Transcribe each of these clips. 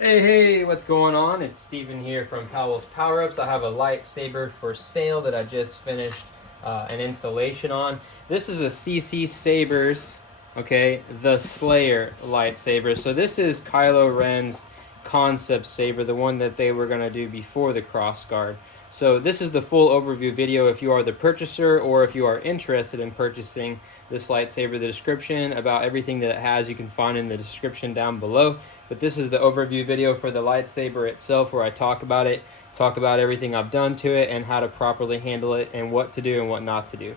Hey, what's going on? It's Steven here from Powell's Power Ups. I have a lightsaber for sale that I just finished an installation on. This is a CC Sabers, okay, the Slayer lightsaber. So this is Kylo Ren's concept saber, the one that they were going to do before the crossguard. So this is the full overview video if you are the purchaser or if you are interested in purchasing this lightsaber. The description about everything that it has you can find in the description down below. But this is the overview video for the lightsaber itself, where I talk about it, talk about everything I've done to it and how to properly handle it and what to do and what not to do.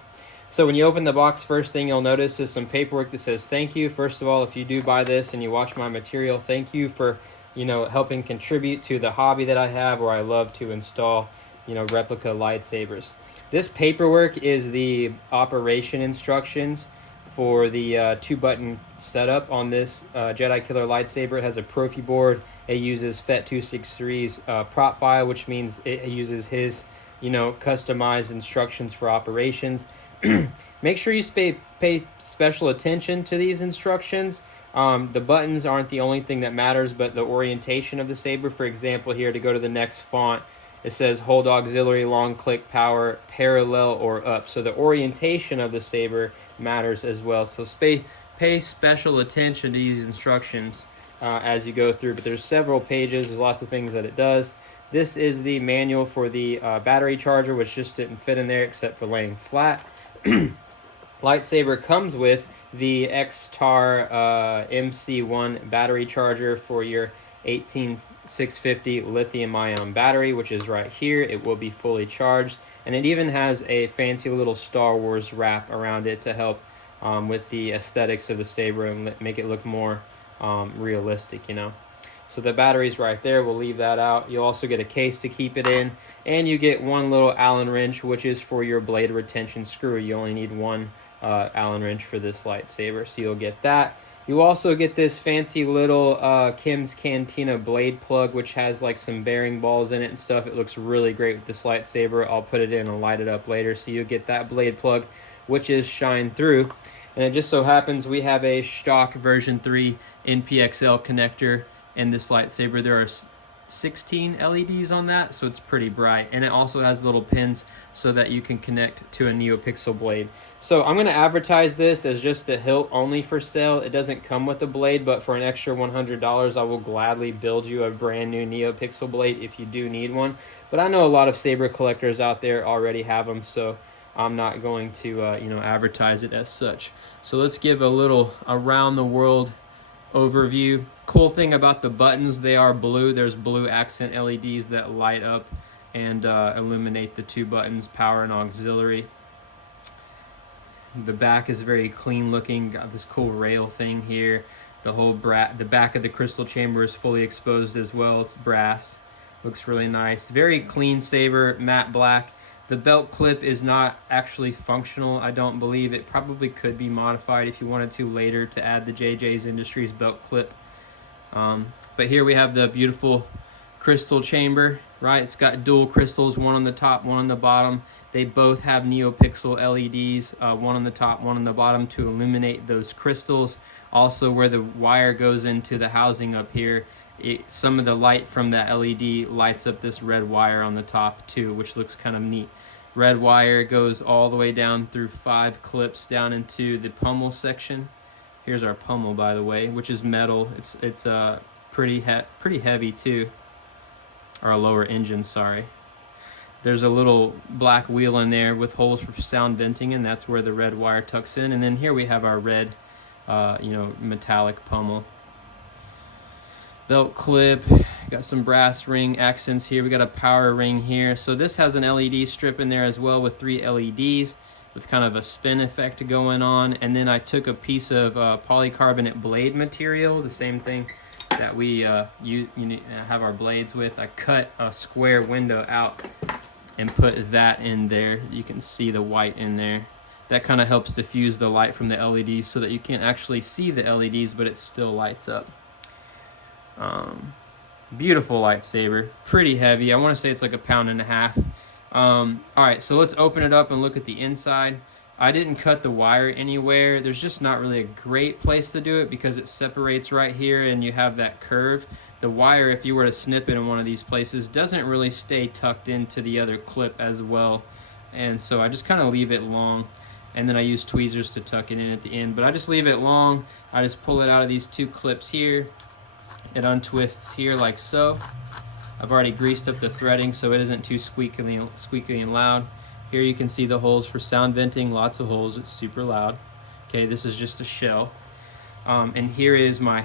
So when you open the box, first thing you'll notice is some paperwork that says thank you. First of all, if you do buy this and you watch my material, thank you for, helping contribute to the hobby that I have, where I love to install, replica lightsabers. This paperwork is the operation instructions for the 2-button setup on this Jedi Killer lightsaber. It has a Proffieboard. It uses Fett 263's prop file, which means it uses his, customized instructions for operations. Make sure you pay special attention to these instructions. The buttons aren't the only thing that matters, but the orientation of the saber. For example, here to go to the next font, it says hold auxiliary, long click, power, parallel, or up. So the orientation of the saber matters as well. So pay special attention to these instructions as you go through. But there's several pages. There's lots of things that it does. This is the manual for the battery charger, which just didn't fit in there except for laying flat. Lightsaber comes with the XTAR MC1 battery charger for your 18650 lithium ion battery, which is right here. It will be fully charged, and it even has a fancy little Star Wars wrap around it to help with the aesthetics of the saber and make it look more realistic, So the battery's right there. We'll leave that out. You'll also get a case to keep it in, and you get one little Allen wrench, which is for your blade retention screw. You only need one Allen wrench for this lightsaber, so you'll get that. You also get this fancy little Kim's Cantina blade plug, which has like some bearing balls in it and stuff. It looks really great with this lightsaber. I'll put it in and light it up later. So you'll get that blade plug, which is shine through. And it just so happens we have a Shtock version 3 NPXL connector in this lightsaber. There are 16 LEDs on that, so it's pretty bright. And it also has little pins so that you can connect to a neopixel blade. So I'm going to advertise this as just the hilt only for sale. It doesn't come with a blade, but for an extra $100, I will gladly build you a brand new neopixel blade if you do need one. But I know a lot of saber collectors out there already have them, so I'm not going to advertise it as such. So let's give a little around the world overview. Cool thing about the buttons, they are blue. There's blue accent LEDs that light up and illuminate the 2 buttons, power and auxiliary. The back is very clean looking. Got this cool rail thing here. The back of the crystal chamber is fully exposed as well. It's brass. Looks really nice. Very clean saber, matte black. The belt clip is not actually functional, I don't believe. It probably could be modified if you wanted to later to add the JJ's Industries belt clip. But here we have the beautiful crystal chamber, right? It's got dual crystals, one on the top, one on the bottom. They both have neopixel LEDs, one on the top, one on the bottom to illuminate those crystals. Also, where the wire goes into the housing up here, some of the light from that LED lights up this red wire on the top too, which looks kind of neat. Red wire goes all the way down through 5 clips down into the pommel section. Here's our pommel, by the way, which is metal. It's pretty heavy too, or a lower engine, sorry. There's a little black wheel in there with holes for sound venting, and that's where the red wire tucks in. And then here we have our red, metallic pommel. Belt clip, got some brass ring accents here. We got a power ring here. So this has an LED strip in there as well with 3 LEDs with kind of a spin effect going on. And then I took a piece of polycarbonate blade material, the same thing that we have our blades with. I cut a square window out and put that in there. You can see the white in there. That kind of helps diffuse the light from the LEDs so that you can't actually see the LEDs, but it still lights up. Beautiful lightsaber, pretty heavy. I want to say it's like 1.5 pounds. Alright, so let's open it up and look at the inside. I didn't cut the wire anywhere. There's just not really a great place to do it because it separates right here and you have that curve. the wire, if you were to snip it in one of these places, doesn't really stay tucked into the other clip as well. And so I just kind of leave it long, and then I use tweezers to tuck it in at the end. But I just leave it long. I just pull it out of these two clips here. It untwists here like so. I've already greased up the threading so it isn't too squeaky and loud. Here you can see the holes for sound venting, lots of holes, it's super loud. Okay, this is just a shell. And here is my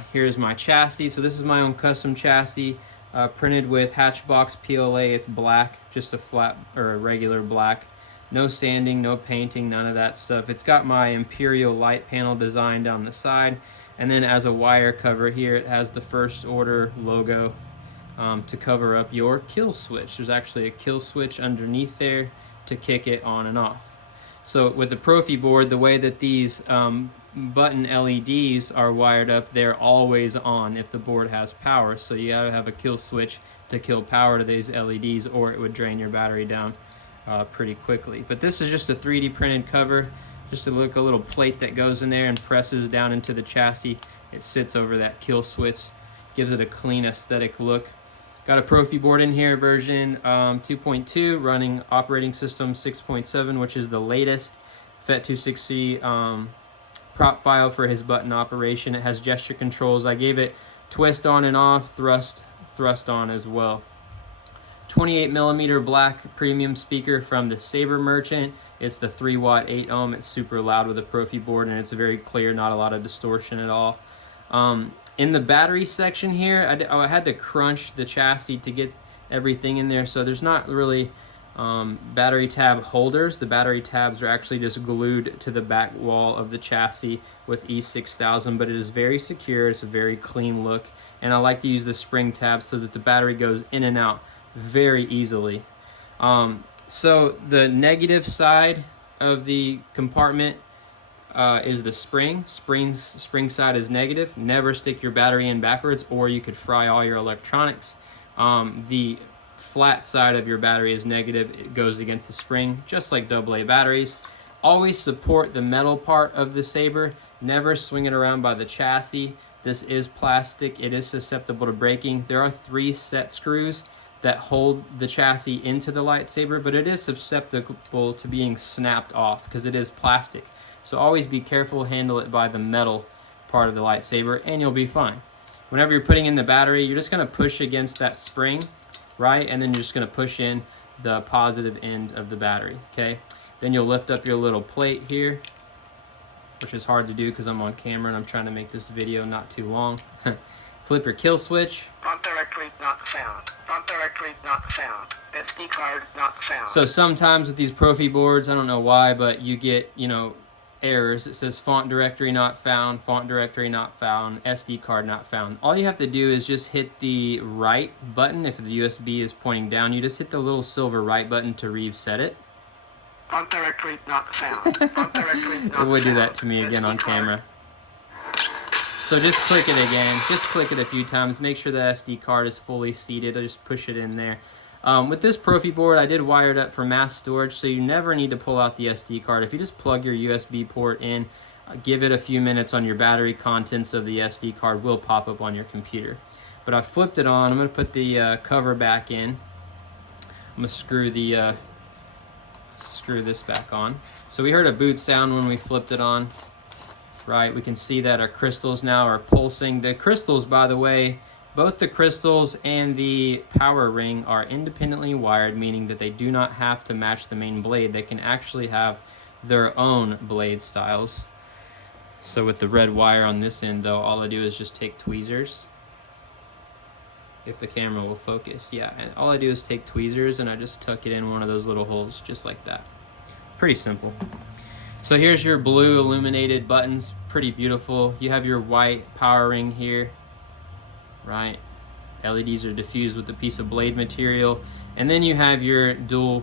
chassis. So this is my own custom chassis, printed with Hatchbox PLA. It's black, just a flat or a regular black. No sanding, no painting, none of that stuff. It's got my Imperial light panel design down the side. And then as a wire cover here, it has the First Order logo to cover up your kill switch. There's actually a kill switch underneath there to kick it on and off. So with the Proffieboard, the way that these button LEDs are wired up, they're always on if the board has power. So you gotta have a kill switch to kill power to these LEDs, or it would drain your battery down pretty quickly. But this is just a 3D printed cover, just a little plate that goes in there and presses down into the chassis. It sits over that kill switch, gives it a clean aesthetic look. Got a Proffieboard in here, version 2.2, running operating system 6.7, which is the latest. Fett 260 prop file for his button operation. It has gesture controls. I gave it twist on and off, thrust on as well. 28mm black premium speaker from the Saber Merchant. It's the 3-watt 8 ohm. It's super loud with a Proffieboard, and it's very clear, not a lot of distortion at all. In the battery section here, I had to crunch the chassis to get everything in there, so there's not really battery tab holders. The battery tabs are actually just glued to the back wall of the chassis with E6000, but it is very secure. It's a very clean look, and I like to use the spring tab so that the battery goes in and out very easily. So the negative side of the compartment is the spring. Spring side is negative. Never stick your battery in backwards, or you could fry all your electronics. The flat side of your battery is negative. It goes against the spring, just like AA batteries. Always support the metal part of the Saber. Never swing it around by the chassis. This is plastic. It is susceptible to breaking. There are 3 set screws that hold the chassis into the lightsaber, but it is susceptible to being snapped off because it is plastic. So always be careful, handle it by the metal part of the lightsaber, and you'll be fine. Whenever you're putting in the battery, you're just going to push against that spring, right? And then you're just going to push in the positive end of the battery, okay? Then you'll lift up your little plate here, which is hard to do because I'm on camera and I'm trying to make this video not too long. Flip your kill switch. Font directory not found. Font directory not found. SD card not found. So sometimes with these Proffieboards, I don't know why, but you get, errors. It says font directory not found, font directory not found, SD card not found. All you have to do is just hit the right button. If the USB is pointing down, you just hit the little silver right button to reset it. Font directory not found. Font directory not It would do that found. to me again SD on card. camera. So just click it again. Just click it a few times. Make sure the SD card is fully seated. I just push it in there. With this Proffieboard, I did wire it up for mass storage, so you never need to pull out the SD card. If you just plug your USB port in, give it a few minutes on your battery, contents of the SD card will pop up on your computer. But I flipped it on. I'm going to put the cover back in. I'm going to screw this back on. So we heard a boot sound when we flipped it on. Right, we can see that our crystals now are pulsing. The crystals, by the way, both the crystals and the power ring are independently wired, meaning that they do not have to match the main blade. They can actually have their own blade styles. So with the red wire on this end, though, all I do is just take tweezers. If the camera will focus, yeah. And all I do is take tweezers and I just tuck it in one of those little holes, just like that. Pretty simple. So here's your blue illuminated buttons, pretty beautiful. You have your white power ring here, right? LEDs are diffused with a piece of blade material. And then you have your dual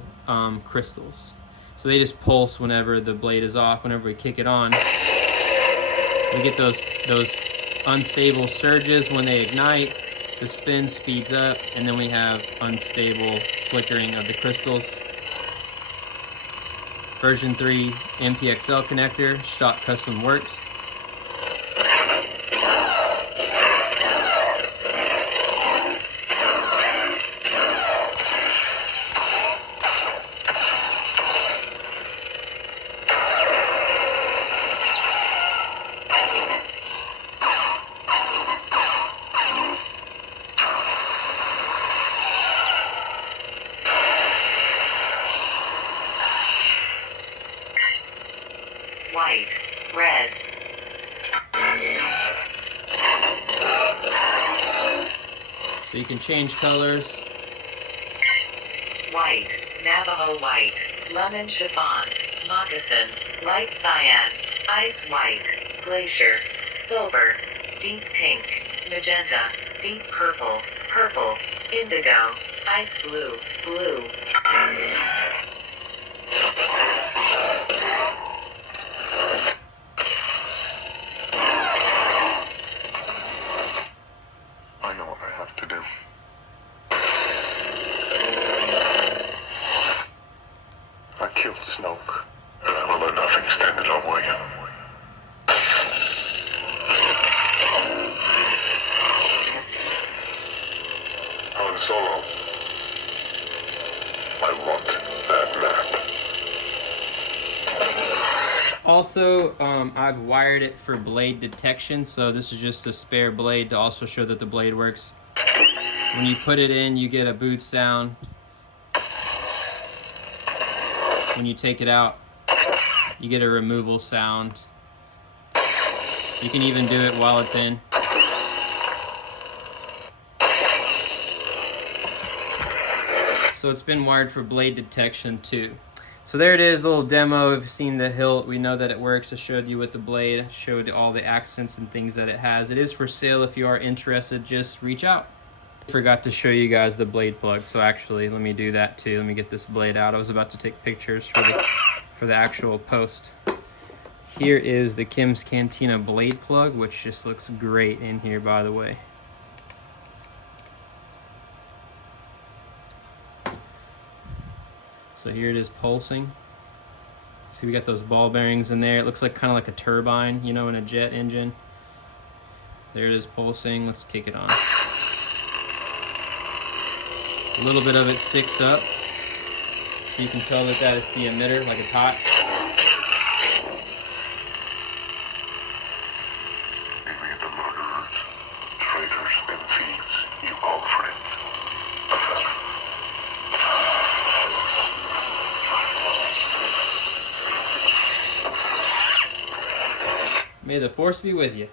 crystals. So they just pulse whenever the blade is off. Whenever we kick it on, we get those unstable surges when they ignite. The spin speeds up, and then we have unstable flickering of the crystals. Version 3 NPXL connector, Shtock custom works. white, red. So you can change colors. White, Navajo white, lemon chiffon, moccasin, light cyan, ice white, glacier, silver, deep pink, magenta, deep purple, purple, indigo, ice blue, blue. I know what I have to do. I killed Snoke, and I will let nothing stand in our way. Han Solo, I want that map. Also, I've wired it for blade detection, so this is just a spare blade to also show that the blade works. When you put it in, you get a boot sound. When you take it out, you get a removal sound. You can even do it while it's in. So it's been wired for blade detection too. So there it is, a little demo. If you've seen the hilt, we know that it works. I showed you with the blade, showed all the accents and things that it has. It is for sale. If you are interested, just reach out. Forgot to show you guys the blade plug, so actually let me do that too. Let me get this blade out. I was about to take pictures for the actual post. Here is the Kim's Cantina blade plug, which just looks great in here, by the way. So here it is pulsing. See, we got those ball bearings in there. It looks like kind of like a turbine, you know, in a jet engine. There it is pulsing. Let's kick it on. A little bit of it sticks up, so you can tell that that is the emitter, like it's hot. Leaving the murderers, traitors, and thieves you call friends. May the force be with you.